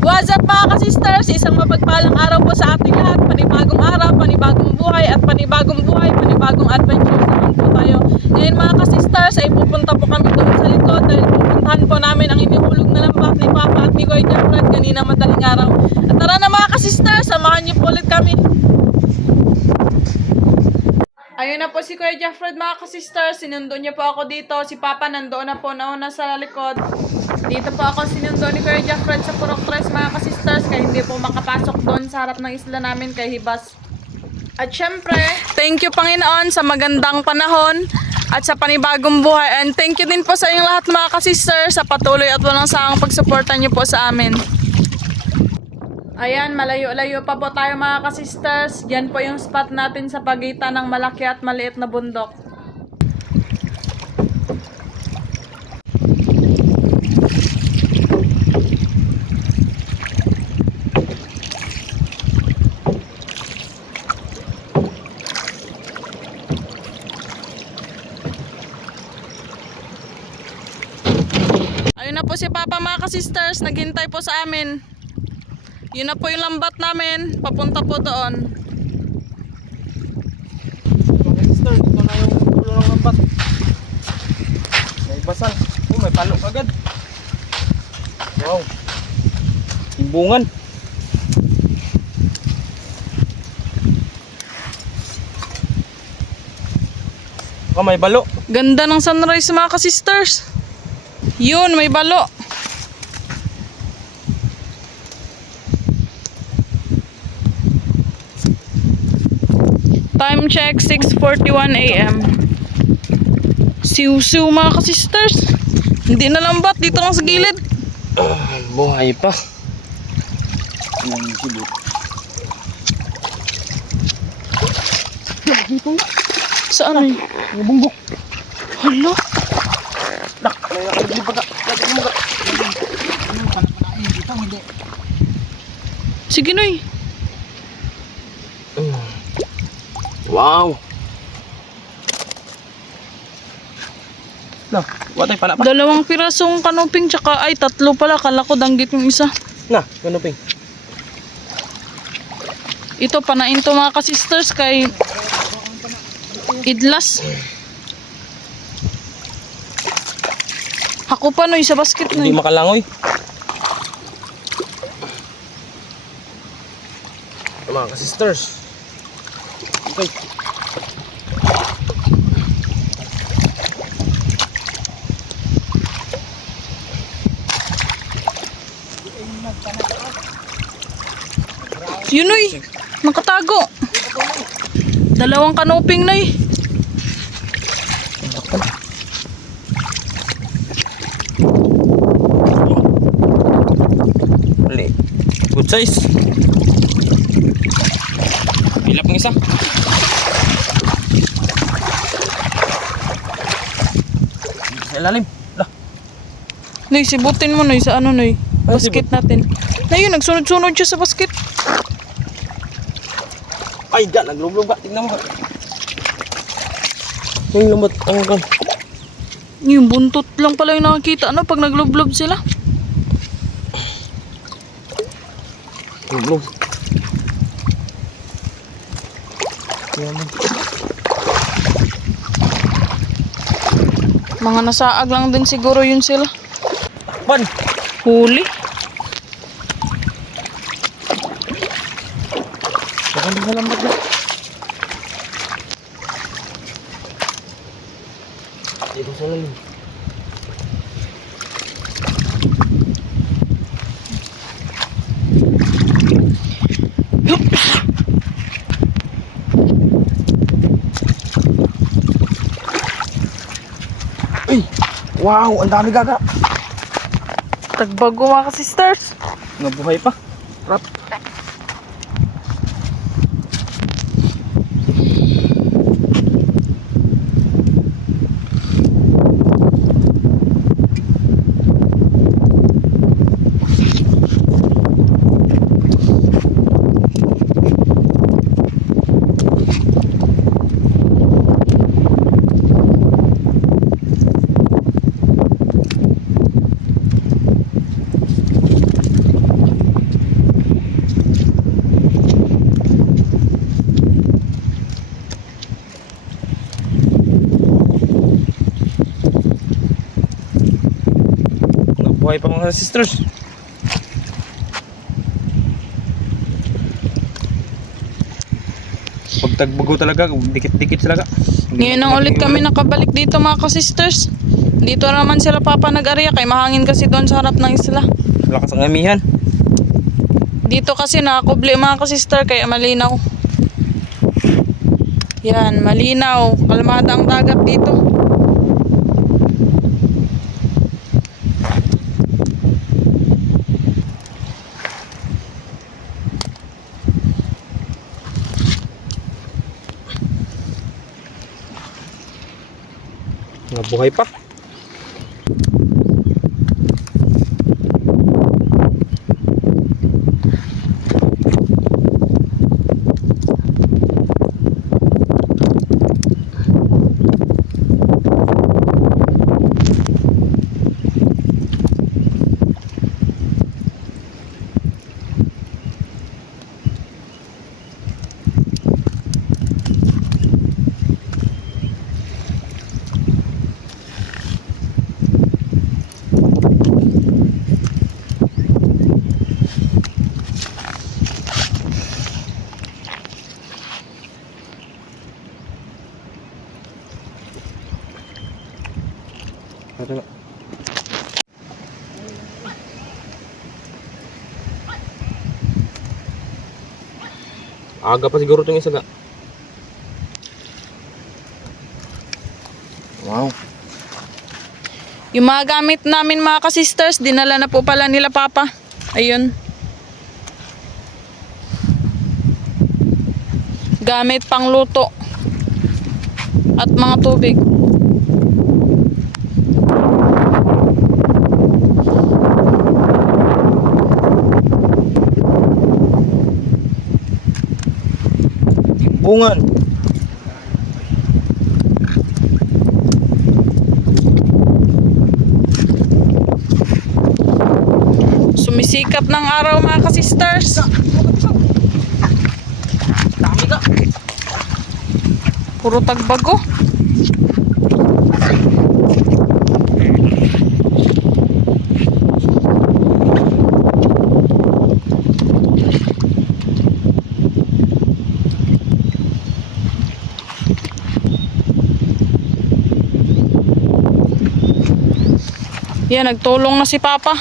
What's up mga ka-sisters? Isang mapagpalang araw po sa ating lahat. Panibagong araw, panibagong buhay at panibagong buhay, panibagong adventure naman po tayo. Ngayon mga ka-sisters ay pupunta po kami doon sa likod dahil pupuntahan po namin ang inihulog na lambat ni Papa at ni Kuya Jeffred kanina madaling araw. At tara na mga ka-sisters, samahan niyo po ulit kami. Ayun na po si Kuya Jeffred mga ka-sisters, sinundo niya po ako dito. Si Papa nandoon na po nauna sa likod. Dito po ako sinundo ni Kuya Jeffred sa Purok 3 mga ka-sisters kaya hindi po makapasok doon sa harap ng isla namin kay Hibas. At syempre, thank you Panginoon sa magandang panahon at sa panibagong buhay. And thank you din po sa inyong lahat mga ka-sisters sa patuloy at walang saang pagsuporta niyo po sa amin. Ayan, malayo-layo pa po tayo mga ka-sisters. Yan po yung spot natin sa pagitan ng malaki at maliit na bundok. Ayun na po si Papa mga ka-sisters, naghintay po sa amin. Yun na po yung lambat namin, papunta po doon. Mga sister, dito na yung ulo ng lambat. May basal. Oh, may palo agad. Wow. Timbungan. Oh, may balo. Ganda ng sunrise mga ka-sisters. Yun, may balo. Time check, 6:41 AM. Siw-siw mga ka-sisters. Hindi na lambat, dito lang sa gilid. Buhay pa. Ang sibot. Saan ay? Ang bunggok. Hala. Nak, may nakagli pa ka. Lagi mo ka. Sige Noy. Wow. Nah, watay pala pa. Dalawang pirasong kanuping tsaka ay tatlo pala. Kala ko danggit yung isa. Nah, kanuping. Ito panain to mga ka-sisters kay Idlas. Ako pa Noy sa basket Hindi Noy. makalangoy. Mga ka-sisters. Okay. Yun Noy. Nakatago. Dalawang kanuping Noy. Mali. Good size. Hilap ng isa. Sa ilalim. Lah. Noy, sibutin mo Noy sa ano Noy. Ay, Basket natin. Na yun, nagsunod-sunod siya sa basket. Ay, da, naglublob ka. Tingnan mo ka. Yung lambat ang kan. Yung buntot lang pala yung nakakita. Ano pag naglublob sila? Lublob. Tingnan mo. Mga nasaag lang din siguro yun sila. Pan. Huli. Bakit di sa lambat na? Dito sa lalim. Ay! Wow! Ang dami gaga! Tagbago mga ka-sisters. Nabuhay pa. Rap. buhay pa mga sisters. Pag tagbago talaga, dikit-dikit talaga. Ngayon lang ulit kami nakabalik dito mga ka-sisters. Dito naman sila papa nag-area kay mahangin kasi doon sa harap ng isla. Lakas ang amihan. Dito kasi nakakubli mga ka-sister kaya malinaw. Yan, malinaw. Kalmada ang dagat dito. Nabuhay pa. Ano? Aga pa siguro itong isa ga. Wow. Yung mga gamit namin mga ka-sisters, dinala na po pala nila papa. Ayun. Gamit pang luto. At mga tubig. Bungan. Sumisikap ng araw mga ka-sisters. Dami ka. Puro tagbago. Yan, nagtulong na si papa.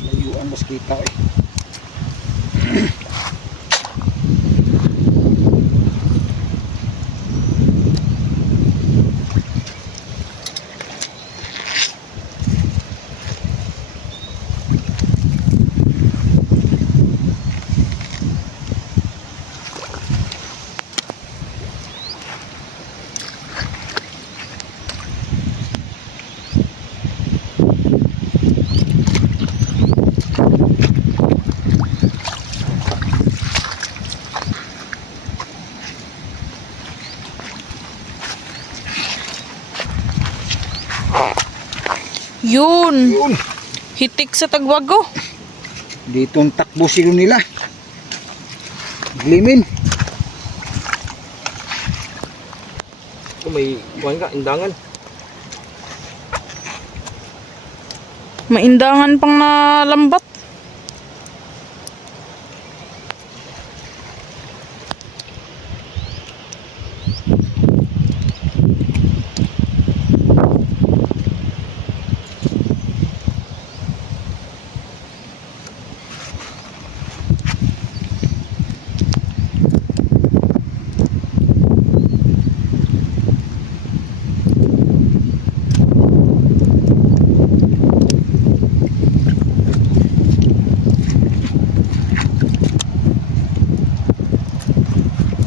Layuan mas kita eh. Yun. Yun. Hitik sa tagwago. Dito ang takbo silo nila. Glimin. May kuhan ka, indangan. Maindangan pang nalambat.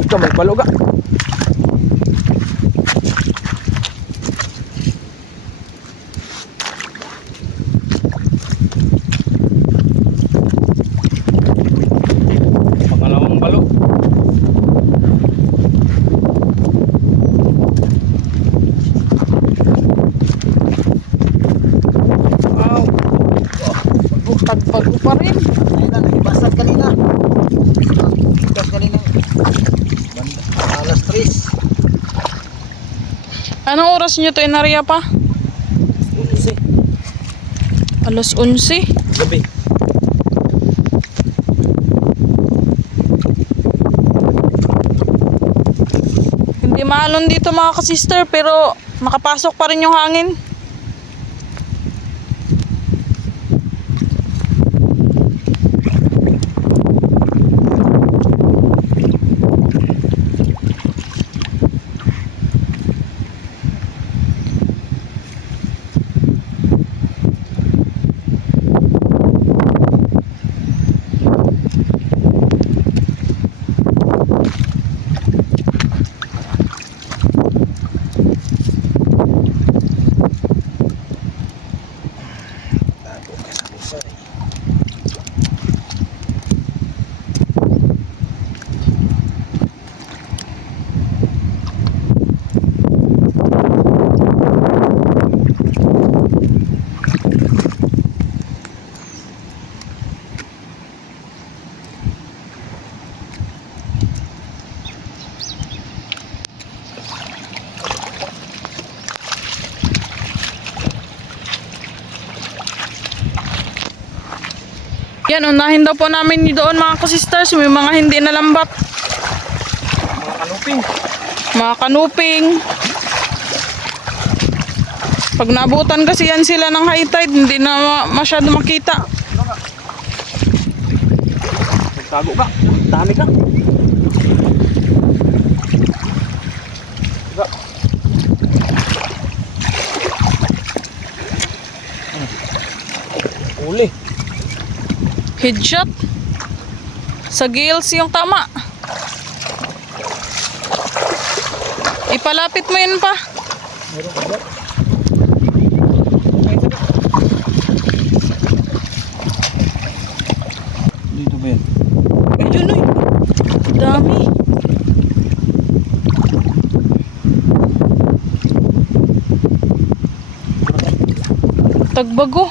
Ito may palo ka. Pangalawang palo. Wow. Tagbago pa rin. Ayun na, nagbasag kanina. Anong oras nyo to inariya pa? 11. Alas 11. Gabi. Hindi maalon dito mga ka-sister pero makapasok pa rin yung hangin. Yan, unahin daw po namin doon mga ka-sisters. May mga hindi nalambat. Mga kanuping. Mga kanuping. Pag nabutan kasi yan sila ng high tide, hindi na masyado makita. Nagtago ka. Dami ka. Diba? Uli. Headshot. Sa gills yung tama. Ipalapit mo yun pa. Meron ka ba? Dito ba yan? Ayun oy. Dami. Tagbago.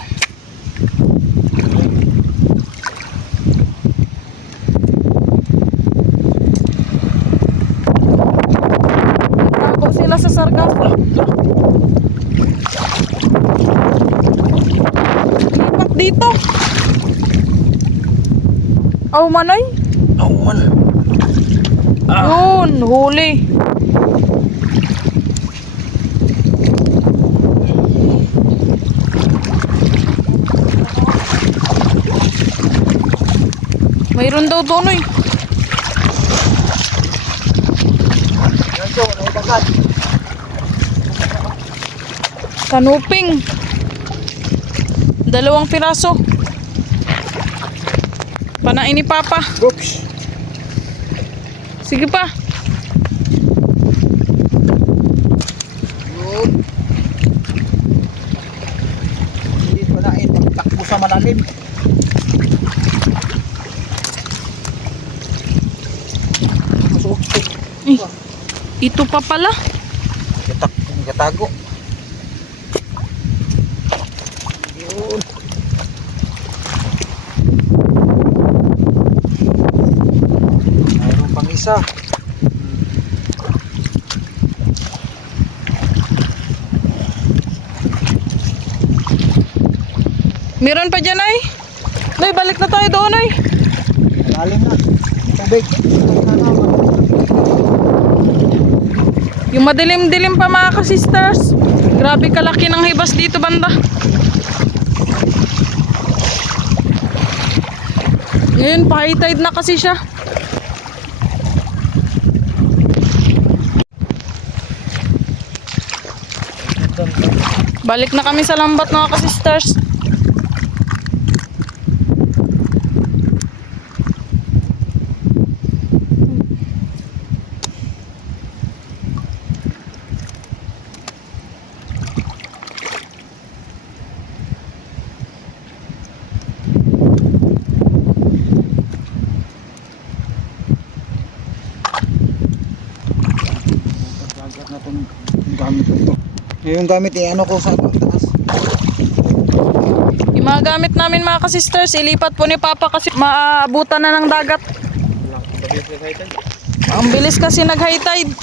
Tago sila sa sargaso. Lipat dito. Aw manay. Awan. Yun, huli. Mayroon daw doon eh. Yan so, naibagat. Kanuping. 2 piraso. Panain ni Papa. Oops. Sige pa. Yun. Dito na eh. Takbo sa malalim. Masuk. Eh, ito pa pala. Gatago. Yun. Mayroon pang isa. Meron pa dyan ay. Nay, balik na tayo doon ay. Malalim na. Tubig. Yung madilim-dilim pa mga ka-sisters. Grabe kalaki ng hibas dito banda. Ngayon pa high tide na kasi siya. Balik na kami sa lambat mga ka-sisters. Gamit ito. Yung gamit ano ko sa taas. Yung mga gamit namin mga ka-sisters, ilipat po ni Papa kasi maabutan na ng dagat. Ang bilis kasi nag-high tide.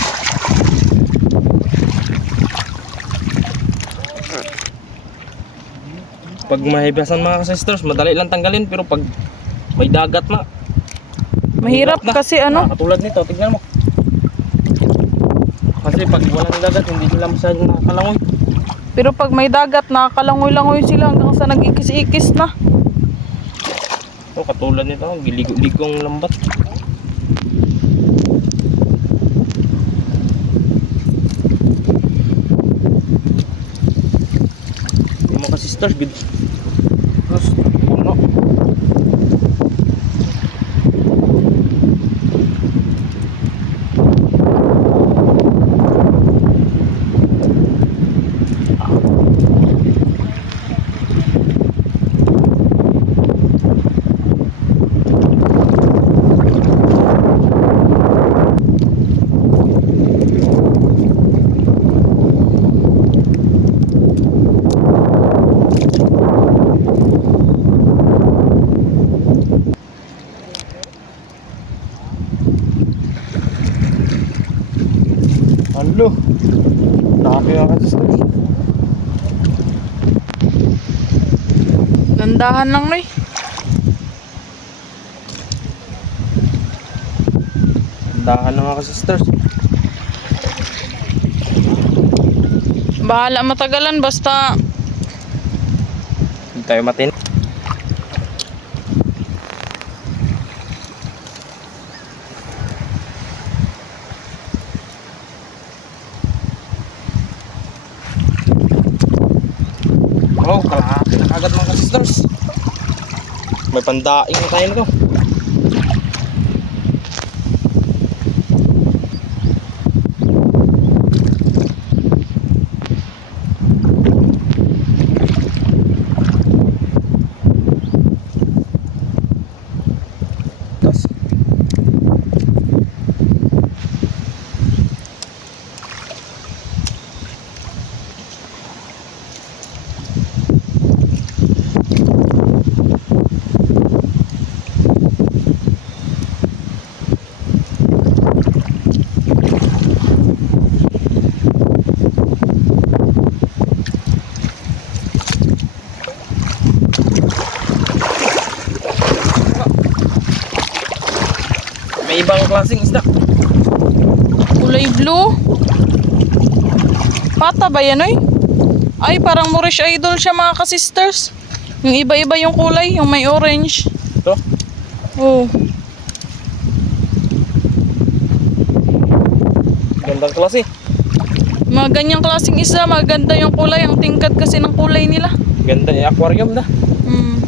Pag mahibasan mga sisters, madali lang tanggalin. Pero pag may dagat na, Mahirap na. kasi ano. Katulad nito, tignan mo. Kasi pag walang dagat, hindi sila masyadong nakakalangoy. Pero pag may dagat, nakakalangoy-langoy sila hanggang sa nag-ikis-ikis na. Ito, katulad nito, giligo-ligong lambat. Yung mga sisters, terus puno. Halo, dami mga sisters. Gandahan lang, Noy. Dahan ng mga sisters. Bahala matagalan, basta Hindi tayo matin. Oh, kalahati na agad mga sisters. May pandaing na tayo nito. Tas. May ibang klaseng isda. kulay blue. Pata ba yan, Noy? Ay, parang Moorish Idol siya mga ka-sisters. Yung iba-iba yung kulay, yung may orange. Ito. Oh. Gandang klase. Mga ganyang klaseng isda, maganda yung kulay. Ang tingkad kasi ng kulay nila. Ganda yung aquarium na. Hmm.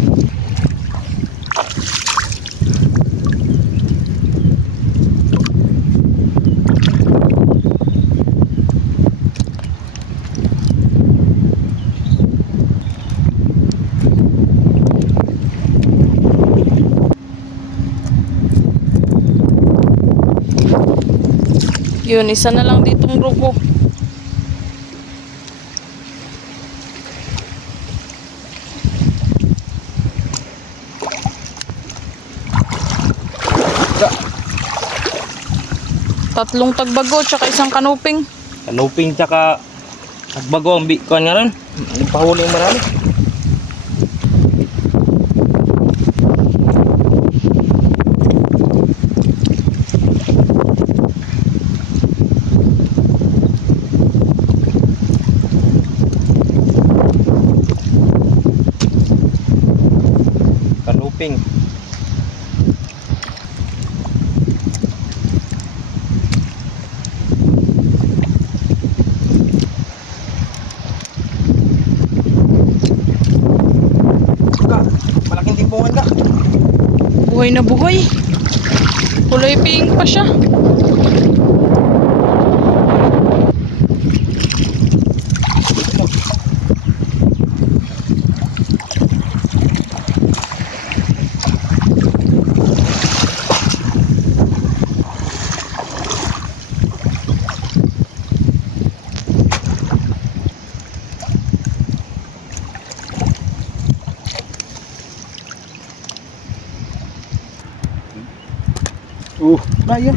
Yun, isa na lang ditong grupo. Tatlong tagbago tsaka isang kanuping. Kanuping tsaka nagbago ang kuhan nga rin. Pahuli yung marami. Kanuping. Malaking timpungan ka. Buhay na buhay. Kulay pink pa siya. Raya.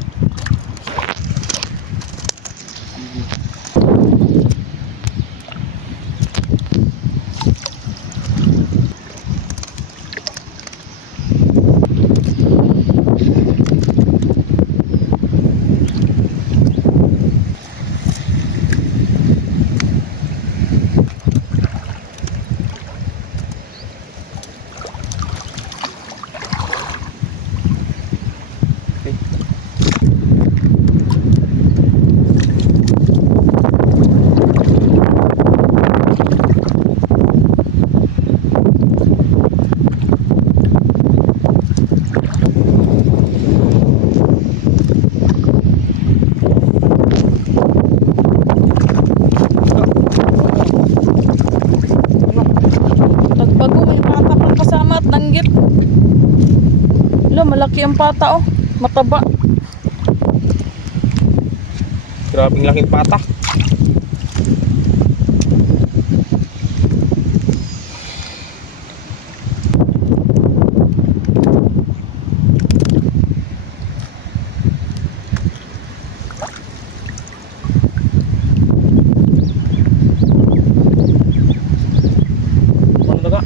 Malaki ang pata oh. Mataba. Grabing laking pata. Ano daga?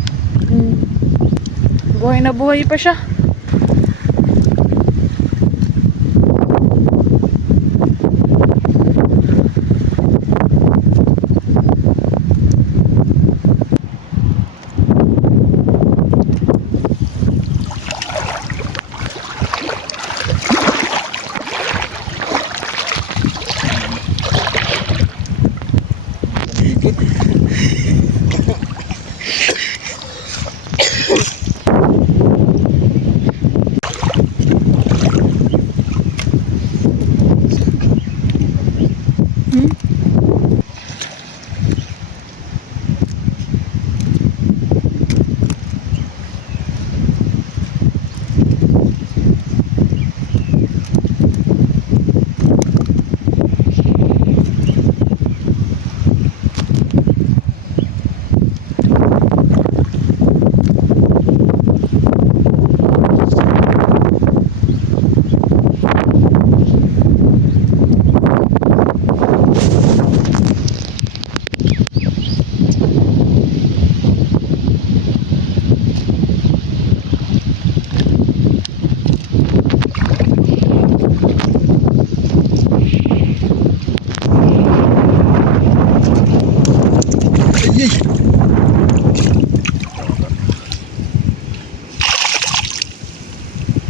Buhay na buhay pa siya.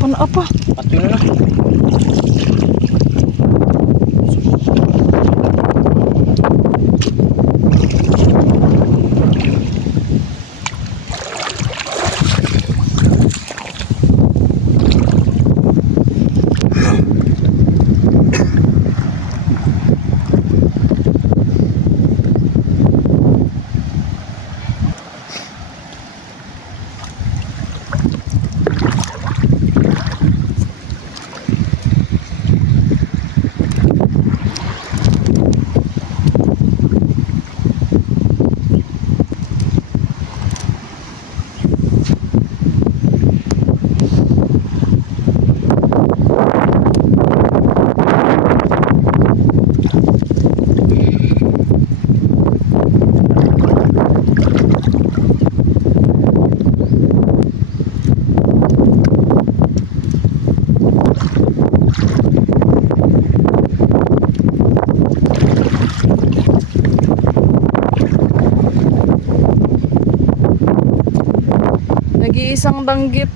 Ano apa? Pati na lang. Nag-iisang danggit.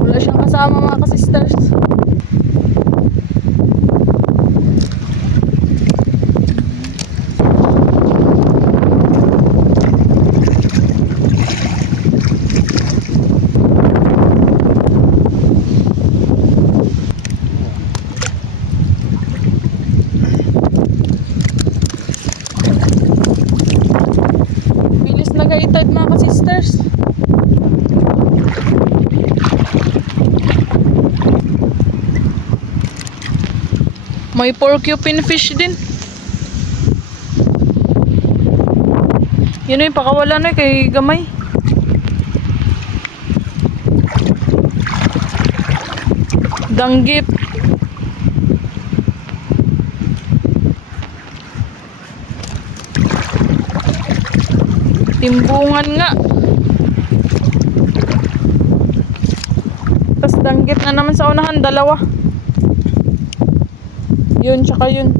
Wala siyang kasama mga ka-sisters. Bilis na gaitad mga ka-sisters. May porcupine fish din. Yun yung pakawala na kay gamay. Danggit. Timbungan nga. Tapos danggit na naman sa unahan, dalawa. Yun, tsaka yun.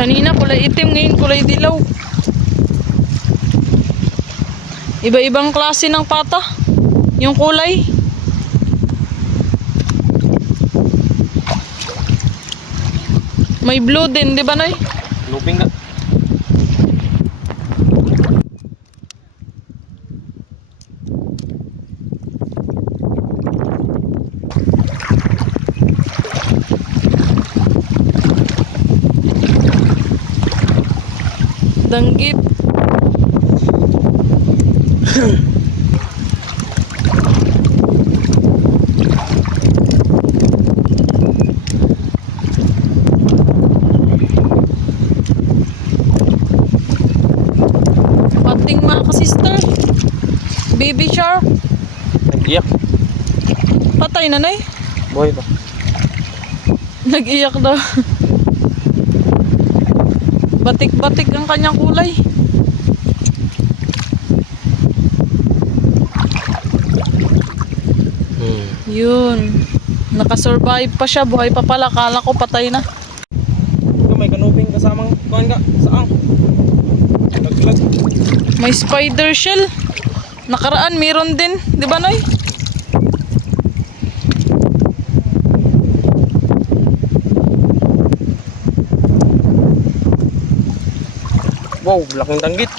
Kanina kulay itim, ngayon kulay dilaw. Iba-ibang klase ng pata yung kulay. May blue din, di ba, Noy? Luping ka. Danggit. Pating mga ka-sister. Baby shark. Nag-iyak. Patay na, Noy. Buhay pa. Nag-iyak daw. Batik-batik ang kanyang kulay. Yun. Nakasurvive pa siya. Buhay pa pala. Kala ko patay na. Ito, may kanuping kasamang kuhan ka. Saang? Laglag. May spider shell. Nakaraan meron din. Di ba, Noy? Wow, laking danggit.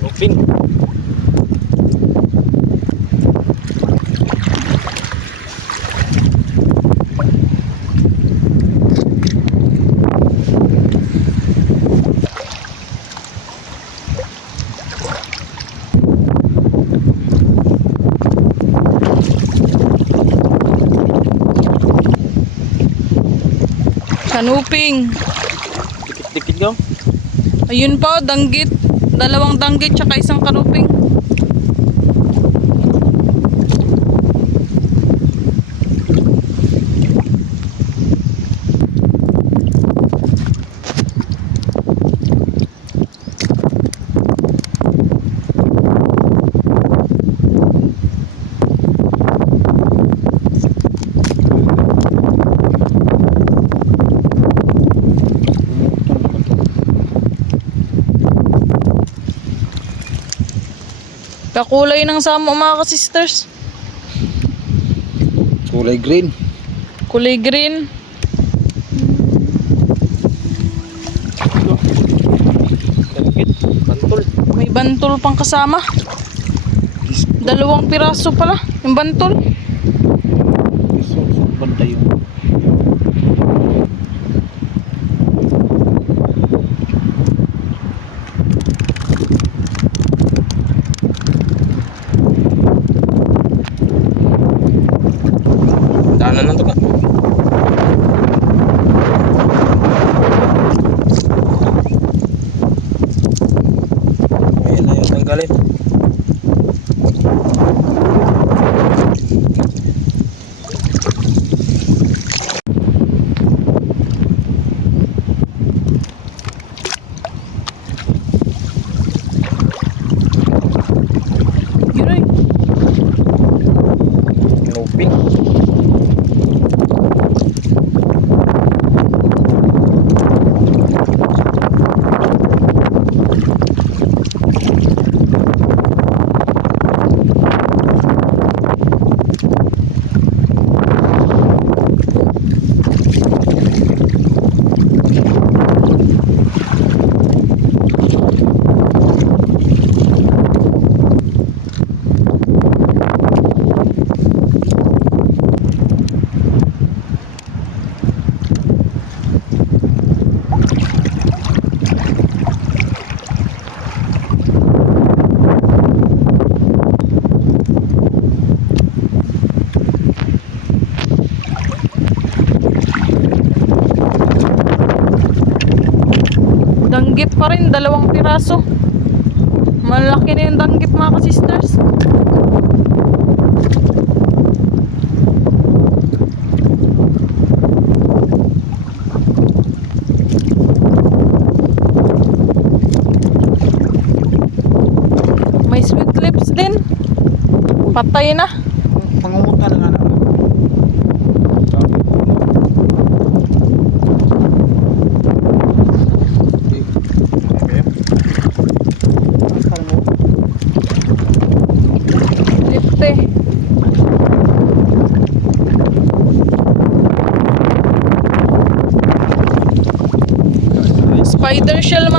Lupin. Kanuping. Dikit-dikit ka. Ayun pa, danggit. Dalawang danggit tsaka isang kanuping. Kakulay ng samo mga ka-sisters. Kulay green. Kulay green. Danggit. Bantol. May bantol pang kasama. Dalawang piraso pala. Yung bantol. Banda yun. Daanan na to ka. Ayan na yung tanggalin. Yun ay. Lupin. Danggit pa rin, dalawang piraso. Malaki na yung danggit mga ka-sisters. May sweet lips din. Patay na. Pangungutan na nga na.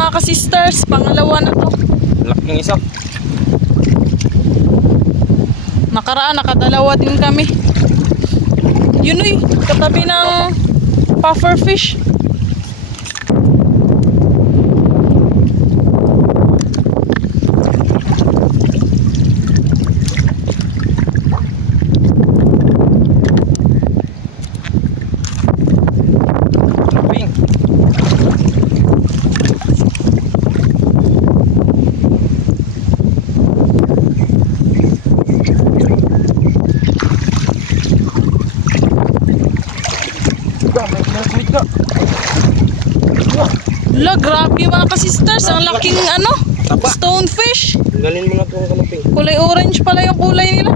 mga ka-sisters. Pangalawa na to. Laking isa. Nakaraan, nakadalawa din kami. Yun uy, katabi ng puffer fish. Laping. May pinasmit ka. La, grabe mga ka-sisters. Ang laking ano, Taba. stonefish. Tinggalin mo na itong kalaping. Kulay orange pala yung kulay nila.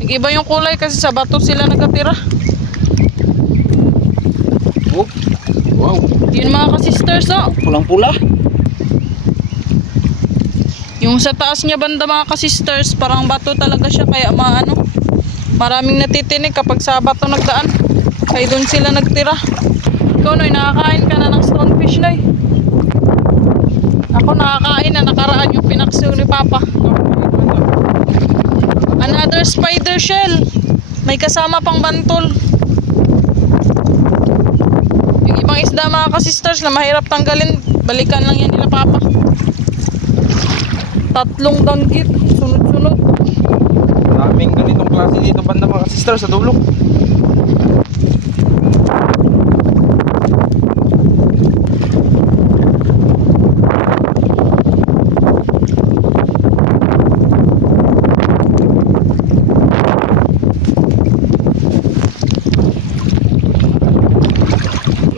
Nag-iba yung kulay kasi sa bato sila nagkatira. Oh. Wow. Yun mga ka-sisters, oh. Pulang-pula. Yung sa taas niya banda mga ka-sisters, parang bato talaga siya kaya maano. Maraming natitinig kapag sa bato nagdaan. Kaya doon sila nagtira. Ikaw Noy, nakakain ka na ng stonefish Noy. Ako nakakain na nakaraan yung pinaksiw ni Papa. Another spider shell. May kasama pang bantol. Yung ibang isda mga ka-sisters na mahirap tanggalin, balikan lang yan nila Papa. Tatlong danggit, sunod-sunod. Daming ganitong klase dito banda mga sister sa dulo.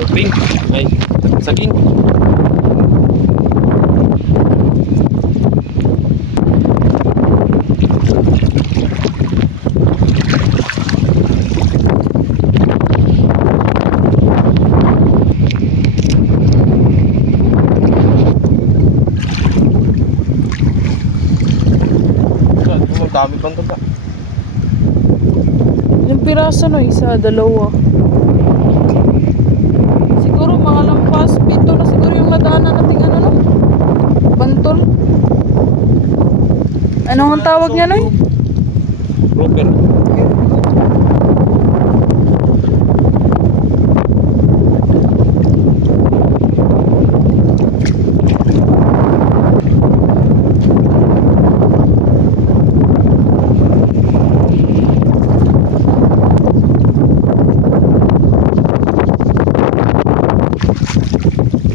Laping. Ay, saging. Ang dami pang taga. Ilang piraso no? Isa, dalawa. Siguro mga lampas, pito na siguro yung nadaanan nating ano no? Bantol. Ano ang tawag niya Noy? Grouper.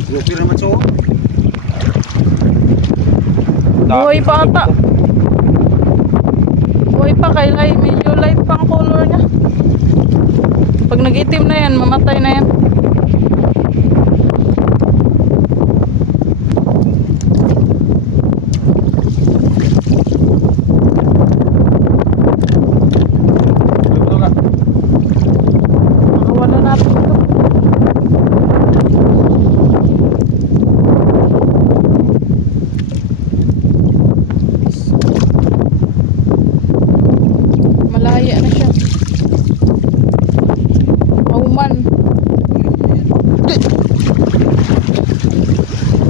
Grouper naman so. Buhay pa ata. Buhay pa kay light. Medyo light pang color niya. Pag nag-itim na yan, mamatay na yan. Nakawala natin ito. Malaya na siya. Auman.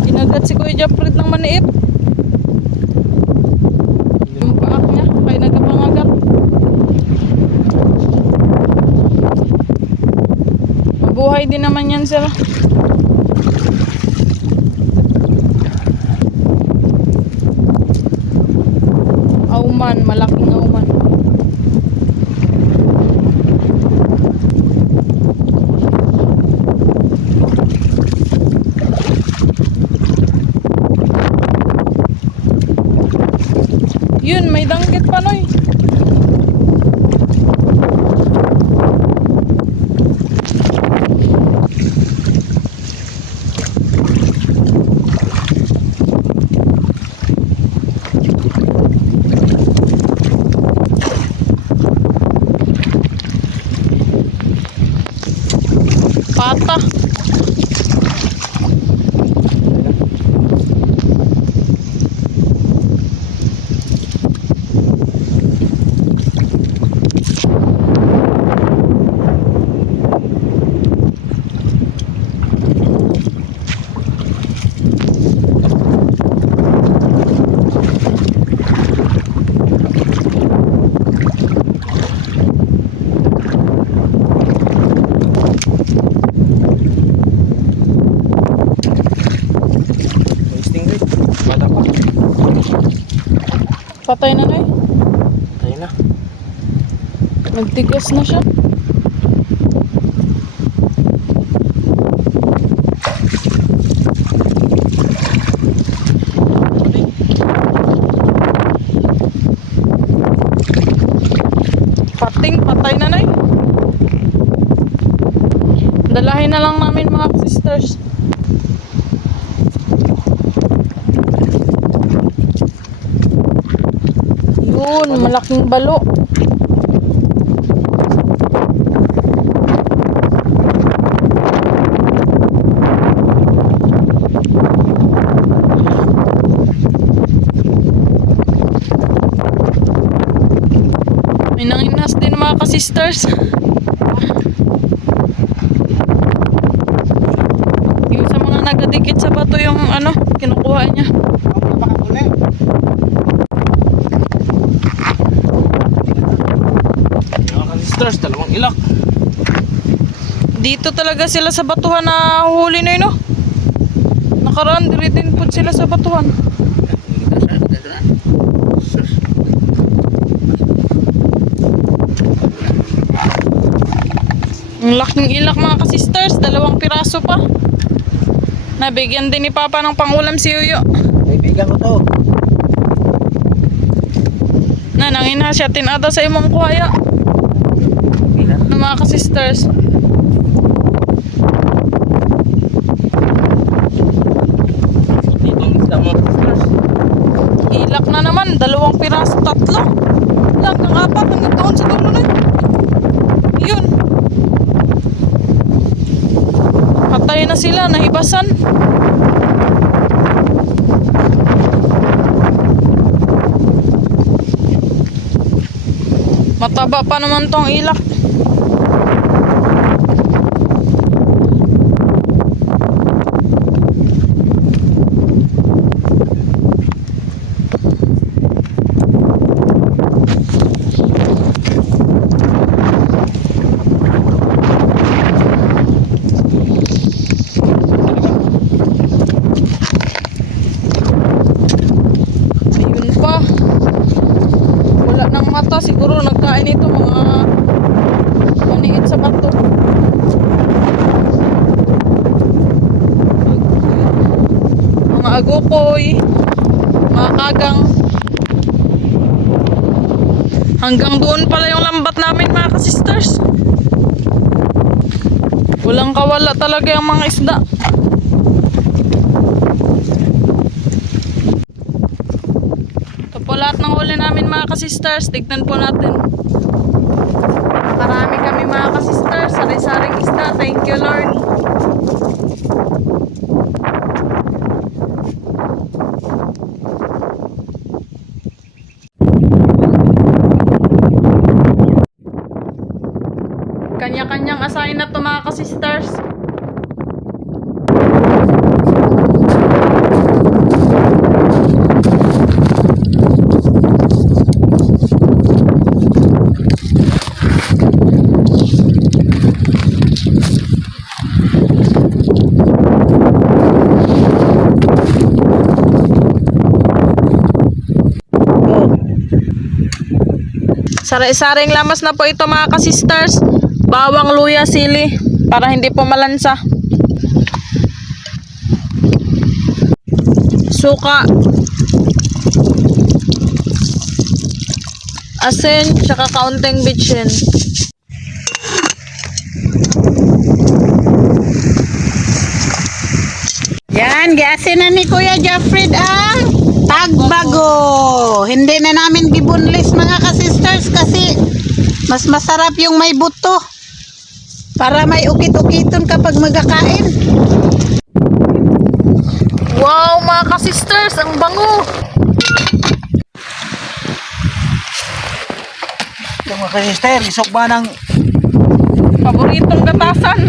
Kinagat si Kuya Japred ng maniit. Yung paak niya, kaya nagkapangagat. Mabuhay din naman yan sila. Auman, malaking auman. Yun, may danggit pa Noy. Pata. Patay na na eh. Tayo na. Nagtigas na siya. Pating, patay na na eh. Dalahin na lang namin mga sisters. Yun, malaking balo. May nanginas din mga ka-sisters. Yung sa mga nagadikit sa bato yung ano, kinukuha niya. Mga ka-sisters, dalawang ilak. Dito talaga sila sa batuhan na huli na yun, no? Nakaraan, din po sila sa batuhan. Ang laking ilak mga ka-sisters, 2 piraso pa. Nabigyan din ni Papa ng pangulam si Yuyo. Kaibigan ko to. Na nangina siya tinada sa imong kuhaya. Ng mga ka-sisters. Ditong isda mga ka-sisters. Ilak na naman, 2 piraso, 3. Hanggang 4, hanggang doon sa dulo na. Yun. Patay na sila, nahibasan. Mataba pa naman tong ilak. Ayun pa. Wala nang mata, siguro nagkain ito mga maniit sa bato. Mga agokoy, mga kagang. Hanggang doon pala yung lambat namin mga ka-sisters. Walang kawala talaga yung mga isda. Ito po lahat ng huli namin mga ka-sisters. Tignan po natin. Marami kami mga ka-sisters. Sari-saring isda. Thank you Lord. Kanya-kanyang assign na to mga ka-sisters. Sari-saring lamas na po ito mga ka-sisters. Bawang, luya, sili para hindi po malansa. Suka, asin, tsaka kaunting bitchin. Yan, giasin na ni Kuya Jeffred ang tagbago. Hindi na namin gibunlis mga ka-sisters kasi mas masarap yung may buto. Para may ukit-ukiton kapag magkakain. Wow mga ka-sisters, ang bango. Yung mga kasister, isok ba ng Paboritong gatasan.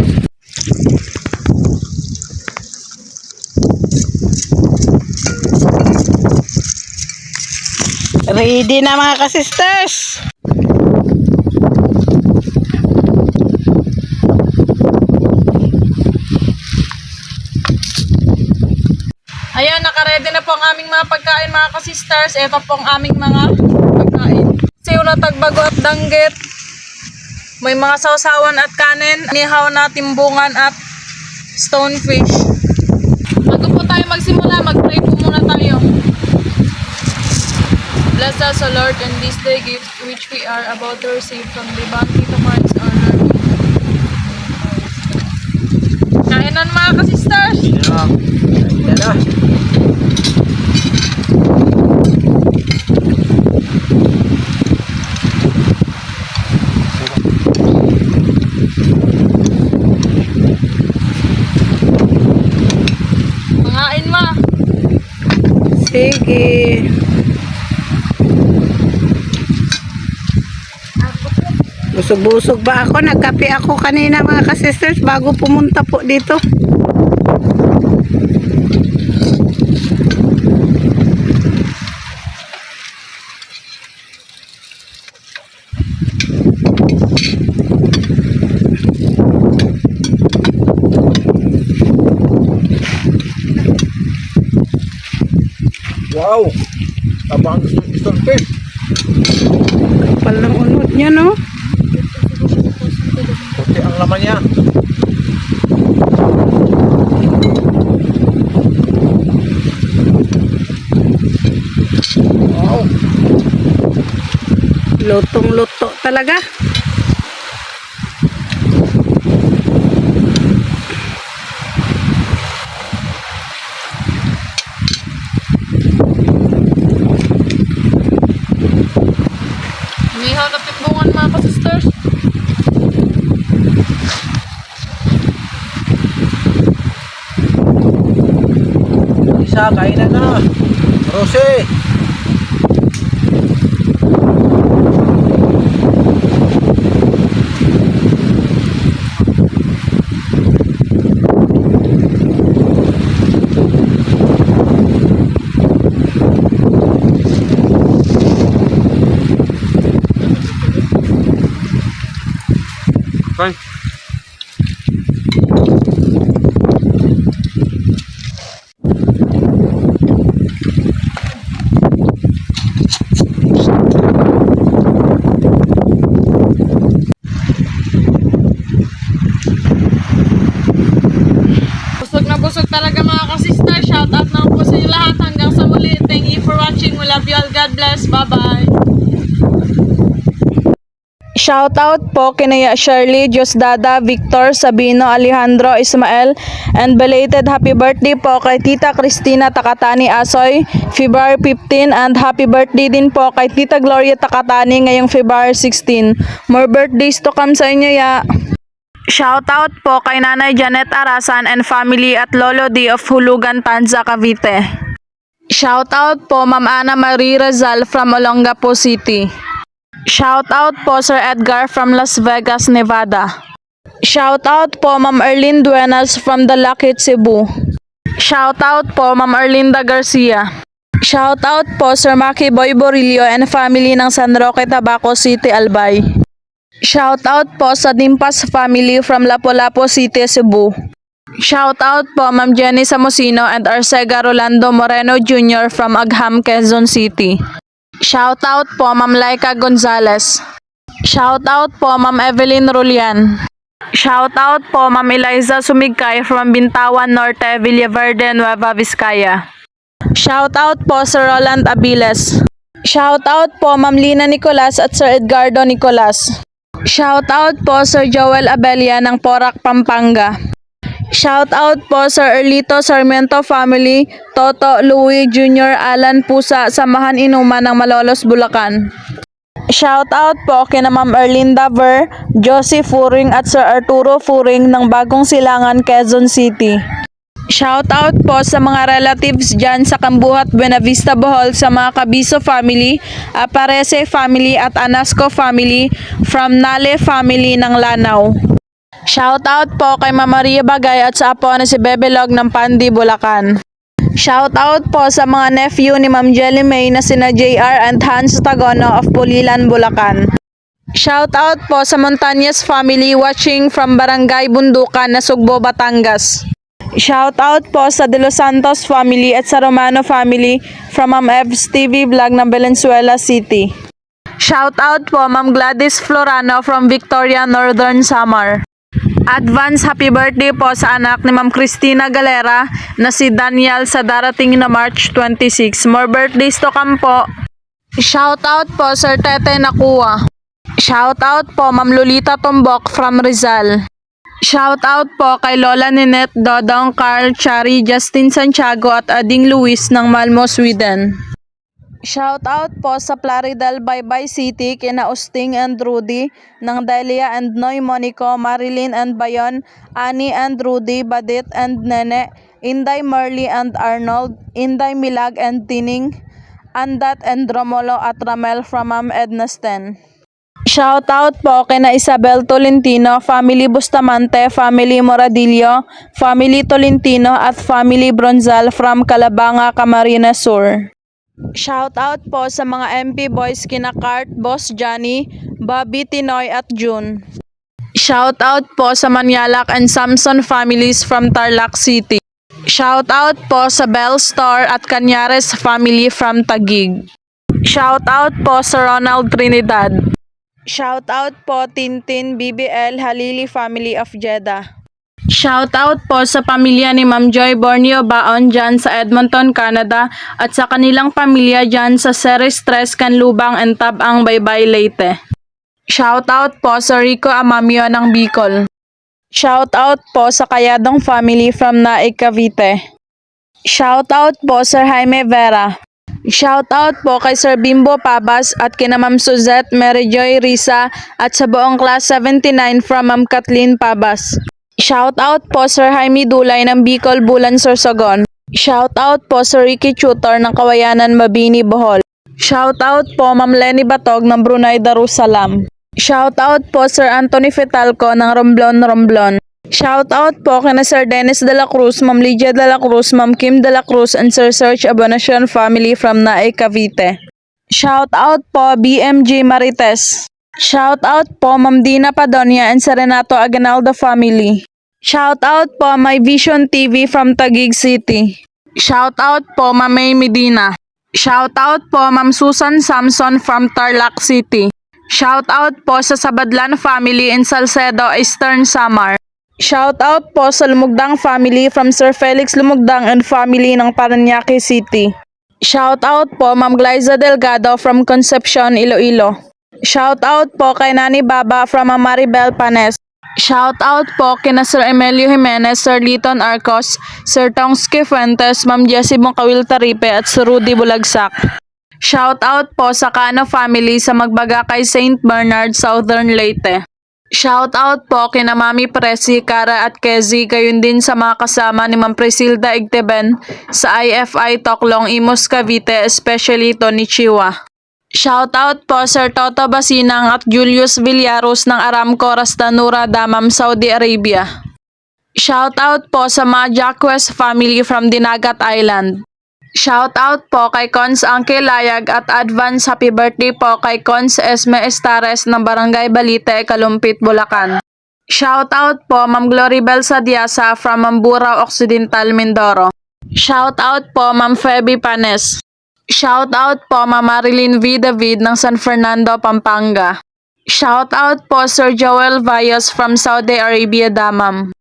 Ready na mga ka-sisters. Ayan, nakaredy na po ang aming mga pagkain mga ka-sisters. Ito po ang aming mga pagkain. Siyo na tagbago at danggit. May mga sausawan at kanin. Nihaw na timbungan at stonefish. Bago po tayo magsimula, mag-pray po muna tayo. Bless us, O Lord, in this day gift which we are about to receive from the bounty of Christ our Lord. Kainan mga ka-sisters! Yan na. Mangain ma! Sige. Busog-busog ba ako? Nagkape ako kanina mga ka-sisters bago pumunta po dito. Wow. Tabang stonefish. Kapal ng unod niya, no? Puti ang laman niya. Wow. Lutong-luto talaga. Nihaw na timbungan mga ka-sisters. Isa, kainan na. Rose. Fine. Busog na busog talaga mga ka-sisters. Shout out na po sa inyo lahat. Hanggang sa muli. Thank you for watching. We love you all. God bless. Bye-bye. Shoutout po kinaya Shirley, Diosdada, Victor, Sabino, Alejandro, Ismael, and belated happy birthday po kay Tita Cristina Takatani Asoy, February 15, and happy birthday din po kay Tita Gloria Takatani ngayong February 16. More birthdays to come sa inyo ya. Shoutout po kay Nanay Janet Arasan and family at Lolo D of Hulugan, Tanza, Cavite. Shoutout po Ma'am Ana Marie Rizal from Olongapo City. Shoutout po Sir Edgar from Las Vegas, Nevada. Shoutout po Ma'am Erlyn Duenas from Dalakit, Cebu. Shoutout po Ma'am Erlinda Garcia. Shoutout po Sir Maki Boy Borillo and family ng San Roque, Tabaco City, Albay. Shoutout po sa Dimpas family from Lapu-Lapu City, Cebu. Shoutout po Ma'am Jenny Samosino and Arcega Rolando Moreno Jr. from Agham, Quezon City. Shoutout po Ma'am Laika Gonzalez. Shoutout po Ma'am Evelyn Rulian. Shoutout po Ma'am Eliza Sumigkay from Bintawan Norte, Villaverde, Nueva Vizcaya. Shoutout po Sir Roland Abiles. Shoutout po Ma'am Lina Nicolas at Sir Edgardo Nicolas. Shoutout po Sir Joel Abelia ng Porac, Pampanga. Shoutout po Sir Erlito Sarmiento family, Toto, Louie Jr., Alan Pusa, Samahan Inuman ng Malolos, Bulacan. Shoutout po kina Ma'am Erlinda Ver, Josie Furing at Sir Arturo Furing ng Bagong Silangan, Quezon City. Shoutout po sa mga relatives dyan sa Kambuhat, Buenavista, Bohol, sa mga Cabiso family, Aparece family at Anasco family from Nale family ng Lanao. Shoutout po kay Ma'am Maria Bagay at sa apo na si Bebelog ng Pandi, Bulacan. Shoutout po sa mga nephew ni Ma'am Jelly May na sina JR and Hans Tagono of Pulilan, Bulacan. Shoutout po sa Montañez family watching from Barangay Bundukan, Nasugbo, Batangas. Shout out po sa De Los Santos family at sa Romano family from Ma'am Evs TV Vlog ng Valenzuela City. Shout out po Ma'am Gladys Florano from Victoria, Northern Samar. Advance happy birthday po sa anak ni Ma'am Cristina Galera na si Daniel sa darating na March 26. More birthdays to come po. Shout out po Sir Tete Nakua. Shout out po Ma'am Lolita Tombok from Rizal. Shout out po kay Lola Ninette, Dodong, Carl, Chari, Justin Santiago at Ading Luis ng Malmo, Sweden. Shout out po sa Plaridel, Baybay City, kina Usting and Rudy, ng Delia and Noy Monico, Marilyn and Bayon, Annie and Rudy, Badit and Nene, Inday Merly and Arnold, Inday Milag and Tining, Andat and Romolo at Ramel from Ma'am Edna Sten. Shout out po kina Isabel Tolentino, Family Bustamante, Family Moradillo, Family Tolentino at Family Bronzal from Calabanga, Camarines Sur. Shout out po sa mga MP boys kina Kart, Boss Johnny, Bobby Tinoy at June. Shout out po sa Manyalak and Samson families from Tarlac City. Shout out po sa Bell Store at Canyares family from Taguig. Shout out po sa Ronald Trinidad. Shout out po Tintin, BBL, Halili family of Jeddah. Shout out po sa pamilya ni Ma'am Joy Borneo Baon dyan sa Edmonton, Canada at sa kanilang pamilya dyan sa Ceres Tres, Canlubang and Tabang, Baybay, Leyte. Shout out po sa Rico Amamio ng Bicol. Shout out po sa Kayadong family from Naik, Cavite. Shout out po Sir Jaime Vera. Shout out po kay Sir Bimbo Pabas at kina Ma'am Suzette, Mary Joy Risa at sa buong class 79 from Ma'am Kathleen Pabas. Shout out po Sir Jaime Dulay ng Bicol, Bulan, Sorsogon. Shout out po Sir Ricky Tutor ng Kawayanan, Mabini, Bohol. Shout out po Ma'am Lenny Batog ng Brunei, Darussalam. Shout out po Sir Anthony Fetalco ng Romblon, Romblon. Shout out po kina Sir Dennis de la Cruz, Ma'am Lydia de la Cruz, Ma'am Kim de la Cruz and Sir Serge Abonacion family from Naik, Cavite. Shout out po BMG Marites. Shout out po Ma'am Dina Padonia and Sir Renato Aguinaldo family. Shout out po My Vision TV from Taguig City. Shout out po Ma'am May Medina. Shout out po Ma'am Susan Samson from Tarlac City. Shout out po sa Sabadlan family in Salcedo, Eastern Samar. Shout out po sa Lumugdang family from Sir Felix Lumugdang and family ng Parañaque City. Shout out po Ma'am Glyza Delgado from Concepcion, Iloilo. Shout out po kay Nani Baba from Ma'am Maribel Panes. Shout out po kina Sir Emilio Jimenez, Sir Liton Arcos, Sir Tongski Fuentes, Ma'am Jessie Bongkawil Taripe at Sir Rudy Bulagsak. Shout out po sa Cano family sa Magbaga kay St. Bernard, Southern Leyte. Shout out po kina Mami Presi, Cara at Kezi, gayon din sa mga kasama ni Ma'am Presilda Igteben sa IFI Toklong, Imus, Cavite, especially Tony Chiwa. Shout out po Sir Toto Basinang at Julius Villaros ng Aramco Rastanura, Damam, Saudi Arabia. Shout out po sa mga Jacques family from Dinagat Island. Shout out po kay Cons Uncle Layag at advance happy birthday po kay Cons Esme Estares ng Barangay Balite, Kalumpit, Bulacan. Shout out po Ma'am Gloribel Sadiasa from Mamburao Occidental, Mindoro. Shout out po Ma'am Feby Panes. Shout out po Ma'am Marilyn V. David ng San Fernando, Pampanga. Shout out po Sir Joel Valles from Saudi Arabia, Damam.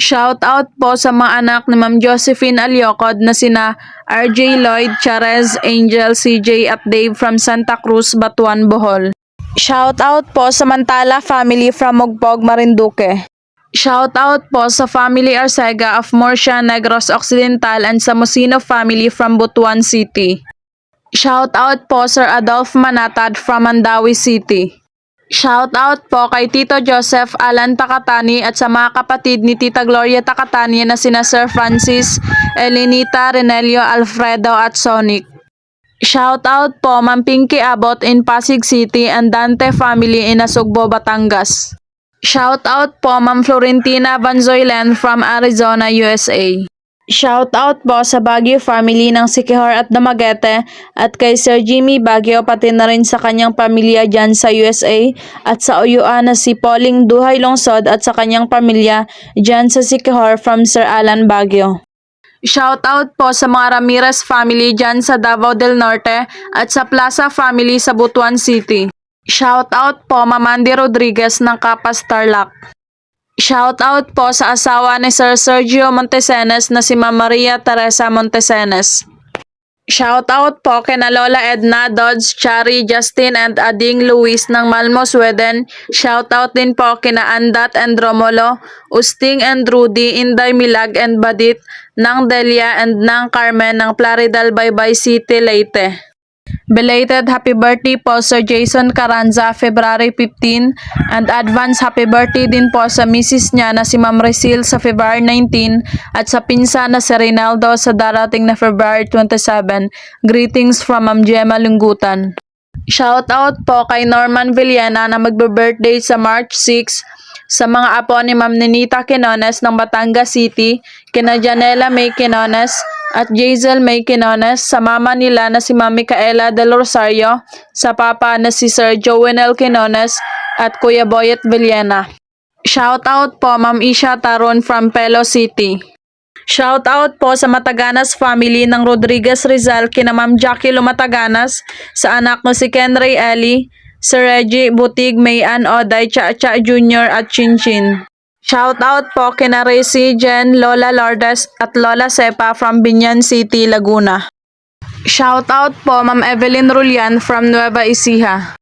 Shout out po sa mga anak ni Ma'am Josephine Aliocod na sina RJ Lloyd, Charez, Angel, CJ at Dave from Santa Cruz, Batuan, Bohol. Shout out po sa Mantala family from Mugpog, Marinduque. Shout out po sa family Arcega of Murcia, Negros Occidental and sa Musino family from Butuan City. Shout out po Sir Adolf Manatad from Mandawi City. Shout out po kay Tito Joseph Alan Takatani at sa mga kapatid ni Tita Gloria Takatani na sina Sir Francis, Elenita, Renelio, Alfredo at Sonic. Shout out po Ma'am Pinky Abot in Pasig City and Dante family in Asugbo, Batangas. Shout out po Ma'am Florentina Vanzoylen from Arizona, USA. Shoutout po sa Baguio family ng Siquijor at Dumaguete at kay Sir Jimmy Baguio pati na rin sa kanyang pamilya dyan sa USA at sa Uyuan na si Pauling Duhay Lungsod at sa kanyang pamilya dyan sa Siquijor from Sir Alan Baguio. Shoutout po sa mga Ramirez family dyan sa Davao del Norte at sa Plaza family sa Butuan City. Shoutout po Ma'am Mandy Rodriguez ng Kapas Tarlac. Shoutout po sa asawa ni Sir Sergio Montesenes na si Ma'am Maria Teresa Montesenes. Shoutout po kina Lola Edna, Dodds, Chari, Justin and Ading Luis ng Malmo, Sweden. Shoutout din po kina Andat and Romulo, Usting and Rudy, Inday Milag and Badit ng Delia and ng Carmen ng Plaridal, Baybay City, Leyte. Belated happy birthday po Sir Jason Carranza, February 15 and advance happy birthday din po sa misis niya na si Ma'am Resil sa February 19 at sa pinsa na si Reynaldo sa darating na February 27. Greetings from Ma'am Gemma Lunggutan. Shoutout po kay Norman Villena na magbe-birthday sa March 6, sa mga apo ni Ma'am Ninita Quinones ng Batangas City, kina Janela May Quinones at Jazel May Quinones, sa mama nila na si Ma'am Micaela del Rosario, sa papa na si Sir Jowenel Quinones at Kuya Boyet Villena. Shoutout po Ma'am Isha Taron from Pelo City. Shoutout po sa Mataganas family ng Rodriguez Rizal kina Ma'am Jackie Lumataganas, sa anak na si Kenray Eli, Sir Reggie Butig, Mayan Oday, Cha-Cha Jr. at Chinchin. Shoutout po kina Racy Jen, Lola Lourdes at Lola Sepa from Binyan City, Laguna. Shoutout po Ma'am Evelyn Rulian from Nueva Ecija.